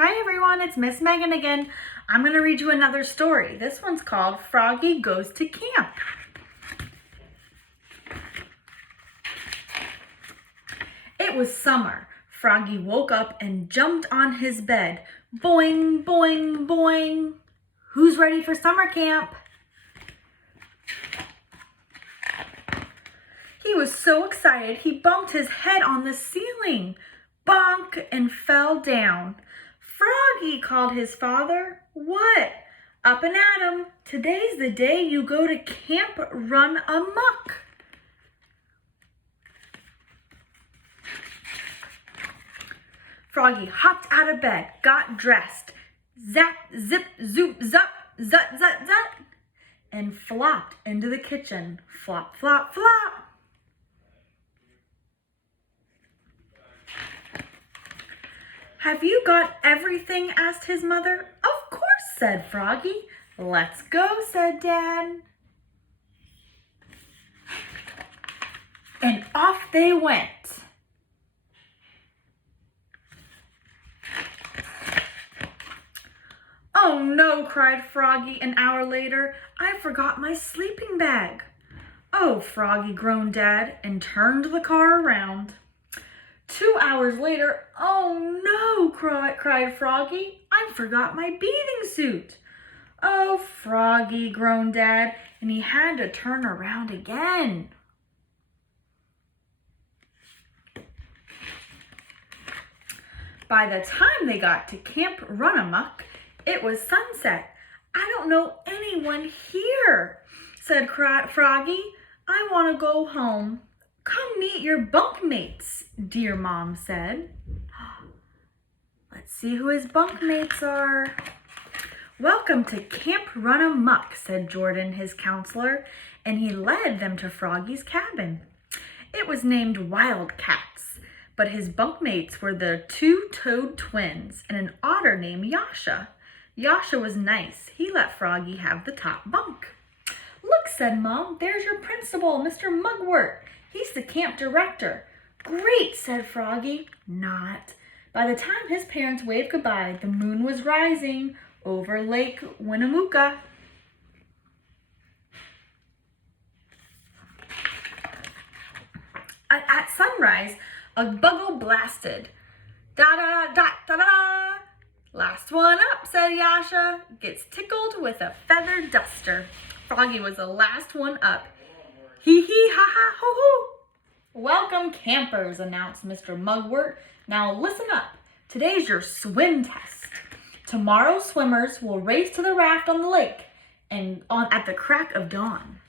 Hi everyone, it's Miss Megan again. I'm going to read you another story. This one's called Froggy Goes to Camp. It was summer. Froggy woke up and jumped on his bed. Boing, boing, boing. Who's ready for summer camp? He was so excited he bumped his head on the ceiling. Bonk, and fell down. Froggy, called his father. What? Up and at 'em. Today's the day you go to camp run amok. Froggy hopped out of bed, got dressed. Zap, zip, zoop, zup, zut, zut, zut, and flopped into the kitchen. Flop, flop, flop. Have you got everything? Asked his mother. Of course, said Froggy. Let's go, said Dad. And off they went. Oh no, cried Froggy an hour later. I forgot my sleeping bag. Oh, Froggy, groaned Dad, and turned the car around. 2 hours later, oh no, cried Froggy. I forgot my bathing suit. Oh, Froggy, groaned Dad, and he had to turn around again. By the time they got to Camp Runamuck, it was sunset. I don't know anyone here, said Froggy. I want to go home. Come meet your bunkmates, dear Mom said. Let's see who his bunkmates are. Welcome to Camp Runamuck, said Jordan, his counselor, and he led them to Froggy's cabin. It was named Wildcats, but his bunkmates were the two toad twins and an otter named Yasha. Yasha was nice. He let Froggy have the top bunk. Look, said Mom, there's your principal, Mr. Mugwort. He's the camp director. Great, said Froggy. Not. By the time his parents waved goodbye, the moon was rising over Lake Winnemucca. At sunrise, a bugle blasted. Da-da-da-da-da-da. Last one up, said Yasha. Gets tickled with a feather duster. Froggy was the last one up. Hee hee ha ha ho ho. Welcome campers, announced Mr. Mugwort. Now listen up. Today's your swim test. Tomorrow swimmers will race to the raft on the lake and at the crack of dawn.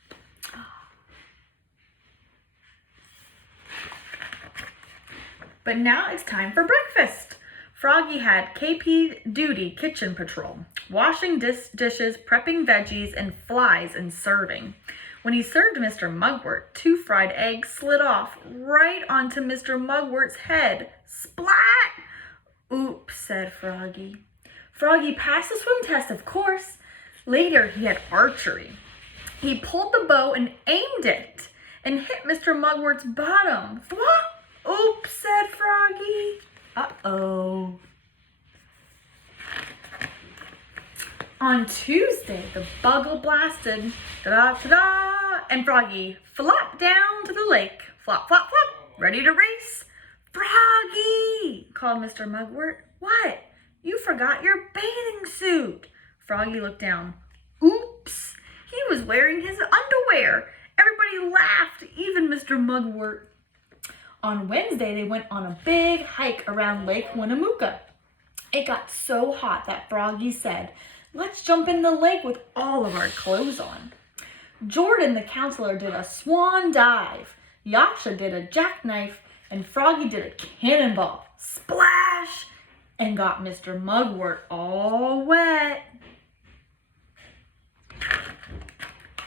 But now it's time for breakfast. Froggy had KP duty kitchen patrol, washing dishes, prepping veggies, and flies and serving. When he served Mr. Mugwort, 2 fried eggs slid off right onto Mr. Mugwort's head. Splat! Oops, said Froggy. Froggy passed the swim test, of course. Later, he had archery. He pulled the bow and aimed it and hit Mr. Mugwort's bottom. Thwop! Oops, said Froggy. Uh-oh. On Tuesday, the bugle blasted, da-da-da-da, and Froggy flopped down to the lake. Flop, flop, flop, ready to race. Froggy, called Mr. Mugwort. What? You forgot your bathing suit. Froggy looked down. Oops, he was wearing his underwear. Everybody laughed, even Mr. Mugwort. On Wednesday, they went on a big hike around Lake Winnemucca. It got so hot that Froggy said, let's jump in the lake with all of our clothes on. Jordan, the counselor, did a swan dive. Yasha did a jackknife, and Froggy did a cannonball. Splash! And got Mr. Mugwort all wet.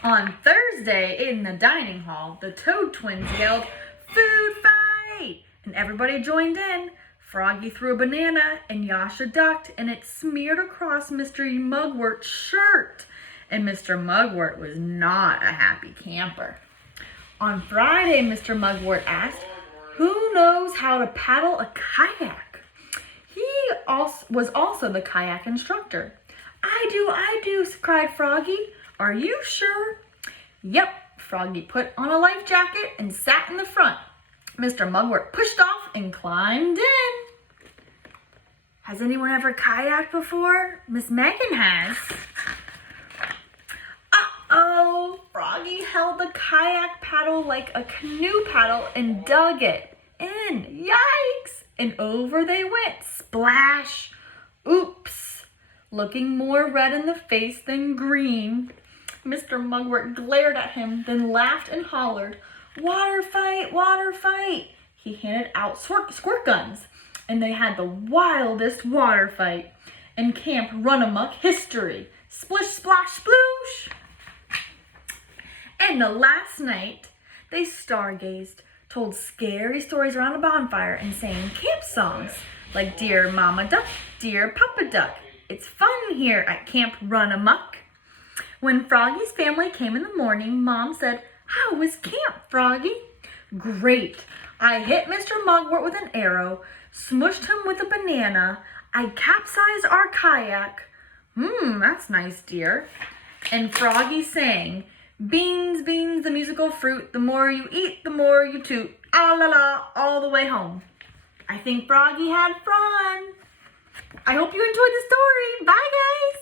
On Thursday, in the dining hall, the Toad twins yelled, food fight! And everybody joined in. Froggy threw a banana, and Yasha ducked, and it smeared across Mr. Mugwort's shirt. And Mr. Mugwort was not a happy camper. On Friday, Mr. Mugwort asked, who knows how to paddle a kayak? He was also the kayak instructor. I do, cried Froggy. Are you sure? Yep, Froggy put on a life jacket and sat in the front. Mr. Mugwort pushed off and climbed in. Has anyone ever kayaked before? Miss Megan has. Uh-oh, Froggy held the kayak paddle like a canoe paddle and dug it in. Yikes! And over they went. Splash! Oops! Looking more red in the face than green. Mr. Mugwort glared at him, then laughed and hollered, "Water fight! Water fight!" He handed out squirt guns, and they had the wildest water fight in Camp Runamuck history. Splish, splash, sploosh! And the last night, they stargazed, told scary stories around a bonfire, and sang camp songs like Dear Mama Duck, Dear Papa Duck. It's fun here at Camp Runamuck. When Froggy's family came in the morning, Mom said, "How was camp, Froggy?" "Great. I hit Mr. Mugwort with an arrow, smushed him with a banana. I capsized our kayak." That's nice, dear." And Froggy sang, "Beans, beans, the musical fruit. The more you eat, the more you toot. Ah la la, all the way home." I think Froggy had fun. I hope you enjoyed the story. Bye, guys.